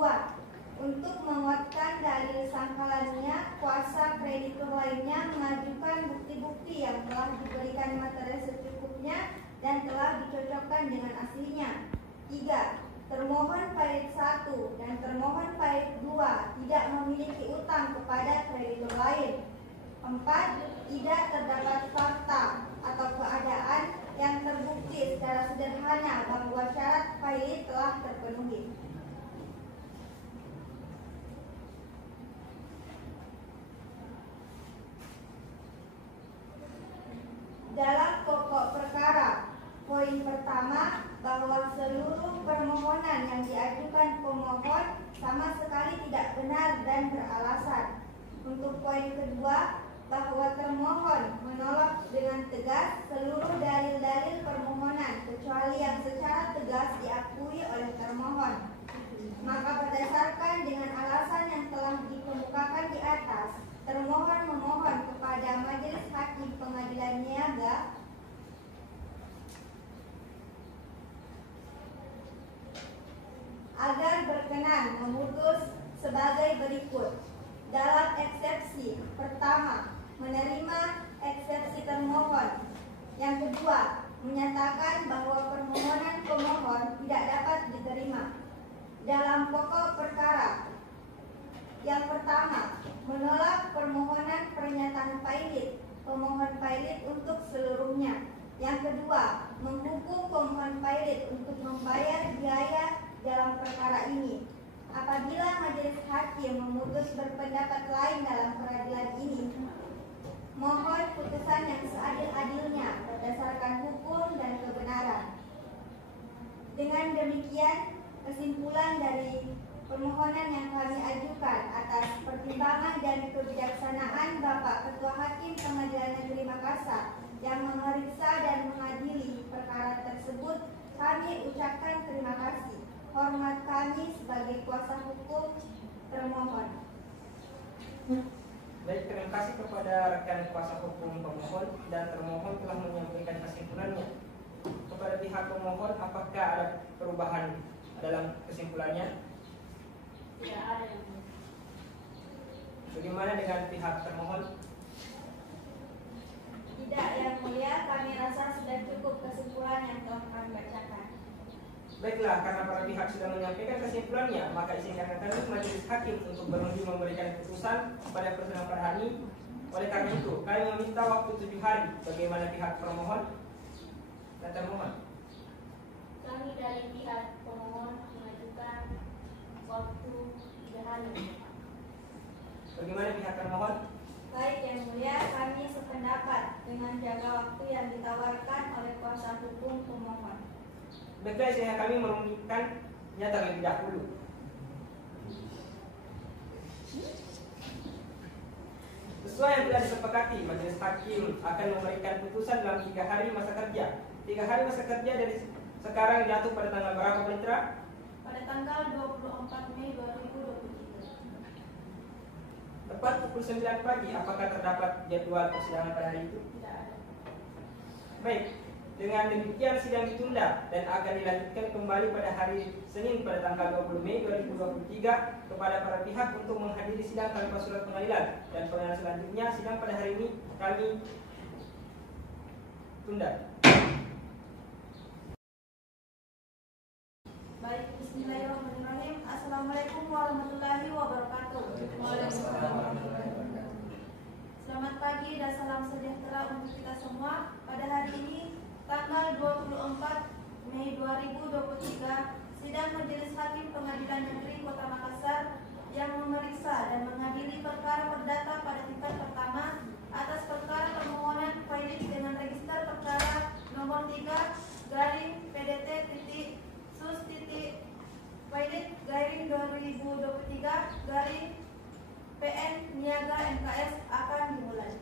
Untuk menguatkan dalil sangkalannya, kuasa kreditur lainnya mengajukan bukti-bukti yang telah diberikan materi secukupnya dan telah dicocokkan dengan aslinya. 3. Termohon pailit 1 dan termohon pailit 2 tidak memiliki utang kepada kreditur lain. 4. Tidak terdapat fakta atau keadaan yang terbukti secara sederhana bahwa syarat pailit telah terpenuhi. Dalam pokok perkara, poin pertama bahwa seluruh permohonan yang diajukan pemohon sama sekali tidak benar dan beralasan. Untuk poin kedua, bahwa termohon menolak dengan tegas seluruh dalil-dalil permohonan kecuali yang secara tegas diakui oleh termohon. Maka berdasarkan dengan alasan yang telah dikemukakan di atas, termohon memohon kepada Majelis Hakim Pengadilan Niaga agar berkenan memutus sebagai berikut. Dalam eksepsi pertama, menerima eksepsi termohon. Yang kedua, menyatakan bahwa permohonan pemohon tidak dapat diterima. Dalam pokok perkara, yang pertama, menolak permohonan pernyataan pailit pemohon pailit untuk seluruhnya. Yang kedua, menghukum pemohon pailit untuk membayar biaya dalam perkara ini. Apabila majelis hakim memutus berpendapat lain dalam peradilan ini, mohon putusan yang seadil-adilnya berdasarkan hukum dan kebenaran. Dengan demikian, kesimpulan dari permohonan yang kami ajukan atas pertimbangan dan kebijaksanaan Bapak Ketua Hakim Pengadilan Negeri Makassar yang memeriksa dan mengadili perkara tersebut, kami ucapkan terima kasih. Hormat kami sebagai kuasa hukum termohon. Baik, terima kasih kepada rekan kuasa hukum pemohon dan termohon telah menyampaikan kesimpulannya. Kepada pihak pemohon, apakah ada perubahan dalam kesimpulannya? Tidak ada yang mulia. Bagaimana dengan pihak termohon? Tidak, yang mulia, kami rasa sudah cukup kesimpulan yang telah kami bacakan. Baiklah, karena para pihak sudah menyampaikan kesimpulannya, maka izinkan kami majelis hakim untuk berunding memberikan putusan pada persidangan pada hari ini. Oleh karena itu, kami meminta waktu 7 hari. Bagaimana pihak pemohon dan termohon? Kami dari pihak pemohon mengajukan waktu 3 hari. Bagaimana pihak termohon? Baik, yang mulia, kami sependapat dengan jangka waktu yang ditawarkan oleh kuasa hukum pemohon. Baiklah, izinkan kami merundingkannya terlebih dahulu. Sesuai yang telah disepakati, majelis hakim akan memberikan putusan dalam 3 hari masa kerja. 3 hari masa kerja dari sekarang jatuh pada tanggal berapa, Pak Mitra? Pada tanggal 24 Mei 2023. Tepat pukul 9 pagi. Apakah terdapat jadwal persidangan pada hari itu? Tidak ada. Baik, dengan demikian sidang ditunda dan akan dilanjutkan kembali pada hari Senin pada tanggal 20 Mei 2023 kepada para pihak untuk menghadiri sidang tanpa surat pengadilan, dan pengadilan selanjutnya sidang pada hari ini kami tunda. Baik, bismillahirrahmanirrahim. 24 Mei 2023, sidang Majelis Hakim Pengadilan Negeri Kota Makassar yang memeriksa dan mengadili perkara perdata pada tingkat pertama atas perkara permohonan Pailit dengan register perkara nomor 3 garing PDT titik sus titik Pailit garing 2023 garing PN Niaga MKS akan dimulai.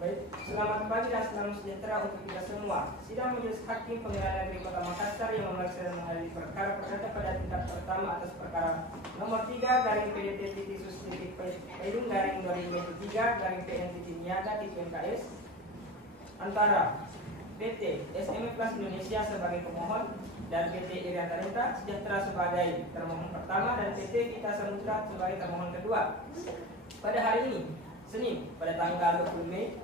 Baik, selamat pagi dan salam sejahtera untuk kita semua. Sidang Majelis Hakim Pengadilan Negeri Kota Makassar yang memeriksa dan mengadili perkara perdata pada tingkat pertama atas perkara nomor 3 garing PDT titik sus titik Pailing garing 2023 garing PN titik Niaga titik MKS antara PT SME Plus Indonesia sebagai pemohon dan PT Irian Talenta Sejahtera sebagai termohon pertama dan PT Vita Samudra sebagai termohon kedua. Pada hari ini, Senin, pada tanggal 20 Mei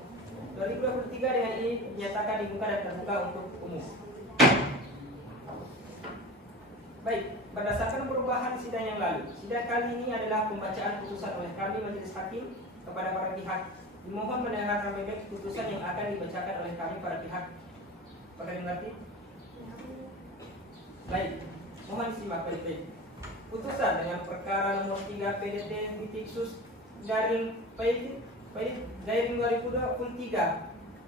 2023 dengan ini dinyatakan dibuka dan terbuka untuk umum. Baik, berdasarkan perubahan sidang yang lalu, sidang kali ini adalah pembacaan putusan oleh kami Majelis Hakim kepada para pihak. Dimohon mendengarkan baik putusan yang akan dibacakan oleh kami para pihak. Apakah dimengerti? Baik, mohon disimak baik-baik. Putusan dengan perkara nomor 3 PDT titik sus garing Pailit garing 2023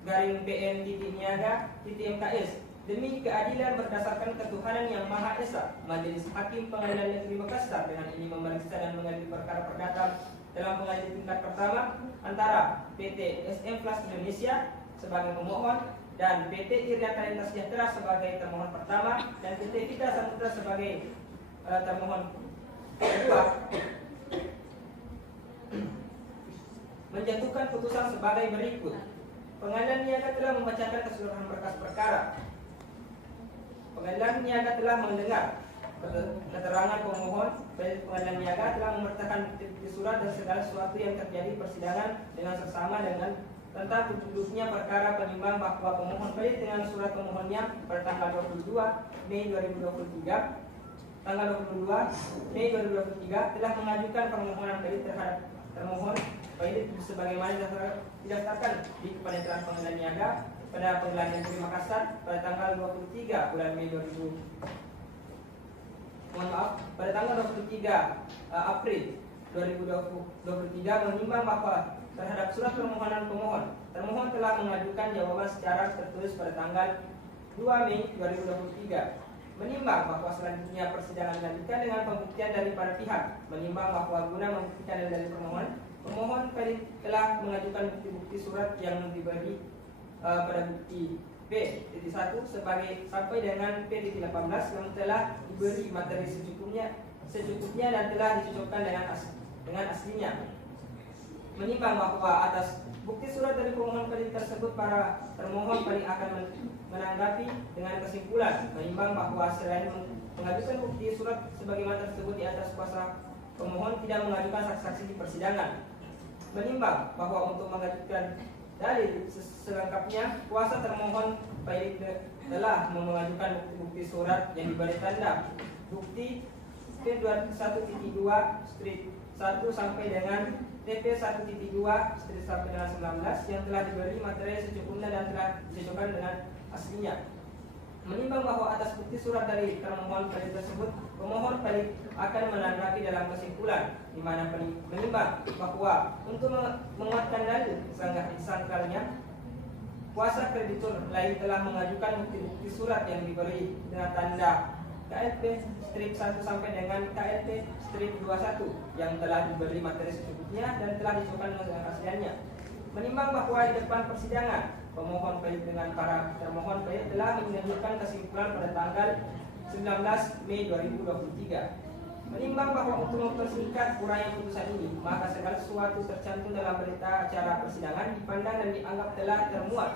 garing PN titik Niaga titik MKS demi keadilan berdasarkan ketuhanan yang Maha Esa, Majelis Hakim Pengadilan Negeri Makassar dengan ini memeriksa dan mengadili perkara perdata dalam pengadilan tingkat pertama antara PT SM Plus Indonesia sebagai pemohon dan PT Irian Talenta Sejahtera sebagai termohon pertama dan PT Vita Samudra sebagai termohon kedua, menjatuhkan putusan sebagai berikut. Pengadilan Niaga telah membacakan keseluruhan berkas perkara. Pengadilan Niaga telah mendengar keterangan pemohon. Pengadilan Niaga telah memerintahkan bukti surat dan segala sesuatu yang terjadi persidangan dengan seksama dengan tentang duduknya perkara penimbang bahwa pemohon Pailit dengan surat pemohonnya pada tanggal 22 Mei 2023 telah mengajukan permohonan Pailit terhadap termohon Pailit sebagaimana didaftarkan di Kepanitiaan Pengadilan Niaga pada Pengadilan Negeri Makassar pada tanggal 23 bulan Mei 23 April 2023 menimbang bahwa terhadap surat permohonan termohon telah mengajukan jawaban secara tertulis pada tanggal 2 Mei 2023. Menimbang bahwa selanjutnya persidangan dilanjutkan dengan pembuktian dari para pihak. Menimbang bahwa guna membuktikan dari pemohon Pailit telah mengajukan bukti-bukti surat yang diberi pada bukti P.1 sebagai sampai dengan P.18 yang telah diberi materi secukupnya dan telah dicocokkan dengan aslinya. Menimbang bahwa atas bukti surat dari pemohon Pailit tersebut para termohon Pailit akan menanggapi dengan kesimpulan. Menimbang bahwa selain mengajukan bukti surat sebagaimana tersebut di atas, kuasa pemohon tidak mengajukan saksi-saksi di persidangan. Menimbang bahwa untuk mengajukan dalil selengkapnya, kuasa termohon Pailit telah mengajukan bukti surat yang diberi tanda bukti P21.2 strip 1 sampai dengan TP1.2 strip sampai dengan 19 yang telah diberi materi secukupnya dan telah dicocokkan dengan aslinya. Menimbang bahwa atas bukti surat dari termohon Pailit tersebut, pemohon Pailit akan menanggapi dalam kesimpulan, di mana menimbang bahwa untuk menguatkan dalil sangkalnya, kuasa kreditur lain telah mengajukan bukti-bukti surat yang diberi dengan tanda KLP strip 1 sampai dengan KLP strip 21 yang telah diberi materi secukupnya dan telah dicocokkan dengan asliannya. Menimbang bahwa di depan persidangan, pemohon Pailit dengan para termohon Pailit telah menyampaikan kesimpulan pada tanggal 19 Mei 2023. Menimbang bahwa untuk mempersingkat uraian putusan ini, maka segala sesuatu tercantum dalam berita acara persidangan dipandang dan dianggap telah termuat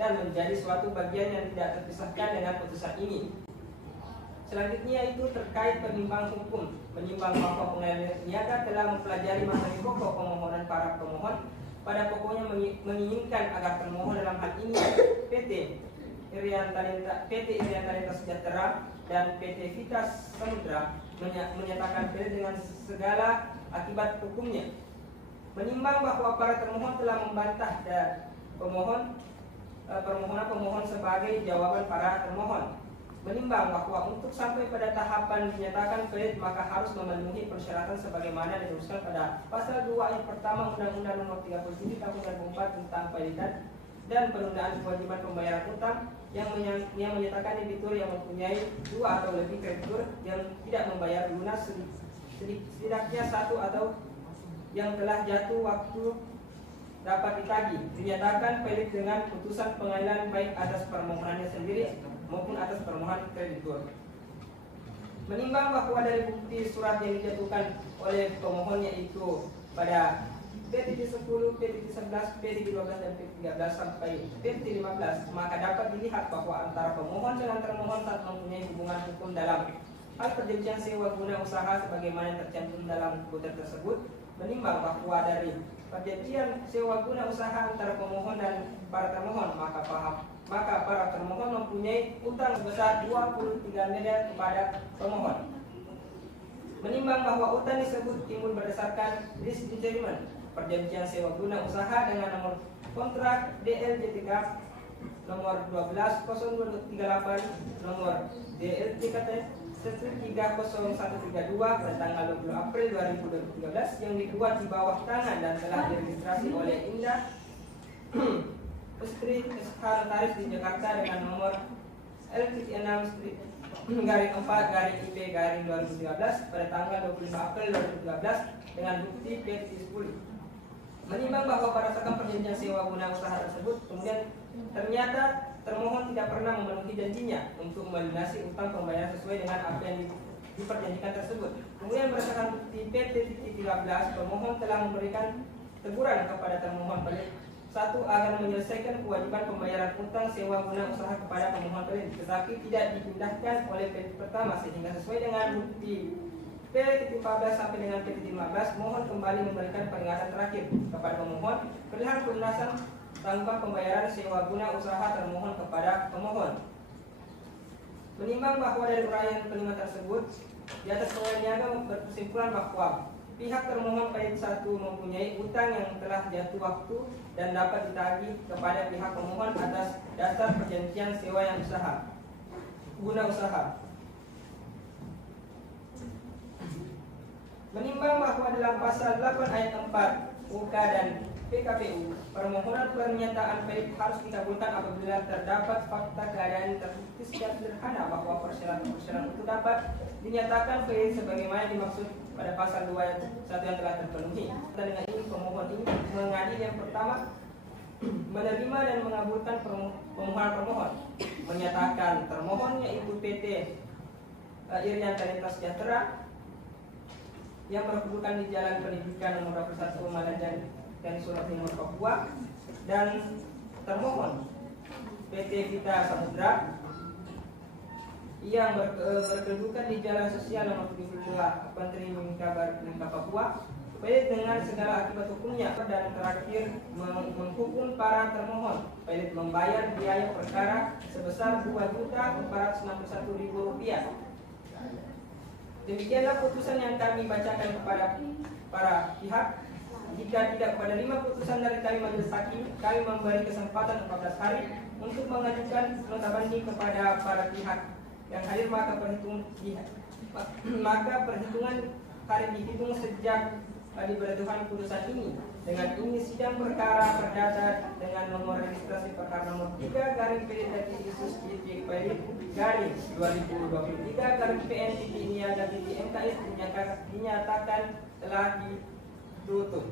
dan menjadi suatu bagian yang tidak terpisahkan dengan putusan ini. Selanjutnya itu terkait penimbang hukum. Menimbang bahwa Pengadilan Niaga telah mempelajari materi pokok pemohonan para pemohon, pada pokoknya menginginkan agar termohon dalam hal ini PT Irian Talenta Sejahtera dan PT Vita Samudra menyatakan Pailit dengan segala akibat hukumnya. Menimbang bahwa para termohon telah membantah dan pemohon permohonan pemohon sebagai jawaban para termohon. Menimbang bahwa untuk sampai pada tahapan dinyatakan valid maka harus memenuhi persyaratan sebagaimana dituliskan pada pasal 2 ayat pertama Undang-Undang Nomor 37 Tahun 2004 tentang validitas dan penundaan kewajiban pembayaran utang yang menyatakan debitur yang mempunyai 2 atau lebih kreditur yang tidak membayar lunas setidaknya 1 atau yang telah jatuh waktu dapat ditagih dinyatakan valid dengan putusan pengadilan baik atas permohonannya sendiri maupun atas permohonan kreditur. Menimbang bahwa dari bukti surat yang dijatuhkan oleh pemohon yaitu pada P.10, P.11, P.12 dan P.13 sampai P.15 maka dapat dilihat bahwa antara pemohon dengan termohon saat mempunyai hubungan hukum dalam hal perjanjian sewa guna usaha sebagaimana tercantum dalam butir tersebut. Menimbang bahwa dari perjanjian sewa guna usaha antara pemohon dan para termohon maka para termohon mempunyai utang sebesar 23 miliar kepada pemohon. Menimbang bahwa utang tersebut timbul berdasarkan lease instrument perjanjian sewa guna usaha dengan nomor kontrak DLJTK nomor 12/0238 nomor DLJKT 130132 pada tanggal 20 April 2013 yang dibuat di bawah tangan dan telah diregistrasi oleh Indah Putri Notaris di Jakarta dengan nomor L6-4-IP-2013 pada tanggal 25 April 2013 dengan bukti P.10. Menimbang bahwa berdasarkan perjanjian sewa guna usaha tersebut kemudian ternyata termohon tidak pernah memenuhi janjinya untuk melunasi utang pembayaran sesuai dengan apa yang diperjanjikan tersebut. Kemudian berdasarkan bukti P.13 pemohon telah memberikan teguran kepada termohon pelit 1 agar menyelesaikan kewajiban pembayaran utang sewa guna usaha kepada pemohon pelit tetapi tidak dipindahkan oleh pelit pertama sehingga sesuai dengan bukti P.14 sampai dengan P.15 mohon kembali memberikan peringatan terakhir kepada pemohon perihal pelunasan tanggungan pembayaran sewa guna usaha termohon kepada pemohon. Menimbang bahwa dari uraian kelima tersebut di atas niaga berkesimpulan bahwa pihak termohon pelit 1 mempunyai utang yang telah jatuh waktu dan dapat ditagih kepada pihak pemohon atas dasar perjanjian sewa yang guna usaha. Menimbang bahwa dalam pasal 8 ayat 4 UK dan PKPU, permohonan pernyataan pelit harus dikabulkan apabila terdapat fakta keadaan terbukti secara sederhana bahwa persyaratan itu dapat dinyatakan valid sebagaimana dimaksud pada pasal 2 ayat 1 yang telah terpenuhi. Dan dengan ini pemohon ini mengadili yang pertama menerima dan mengabulkan permohonan pemohon, menyatakan termohon yaitu PT Irian Talenta Sejahtera yang berkedudukan di Jalan Pendidikan nomor 21 Malajan dan Surat Timur Papua dan termohon PT Vita Samudra yang berkedudukan di Jalan Sosial nomor 72 Pantri Mingka Papua pelit dengan segala akibat hukumnya dan terakhir menghukum para termohon pelit membayar biaya perkara sebesar Rp2.461.000. Demikianlah putusan yang kami bacakan kepada para pihak. Jika tidak menerima putusan dari kami majelis hakim, kami memberi kesempatan 14 hari untuk mengajukan nota banding kepada para pihak yang hadir maka perhitungan hari dihitung sejak diberlakukan putusan ini. Dengan ini sidang perkara perdata dengan nomor registrasi perkara nomor 3/PN-2023/PN-MKS dinyatakan telah ditutup.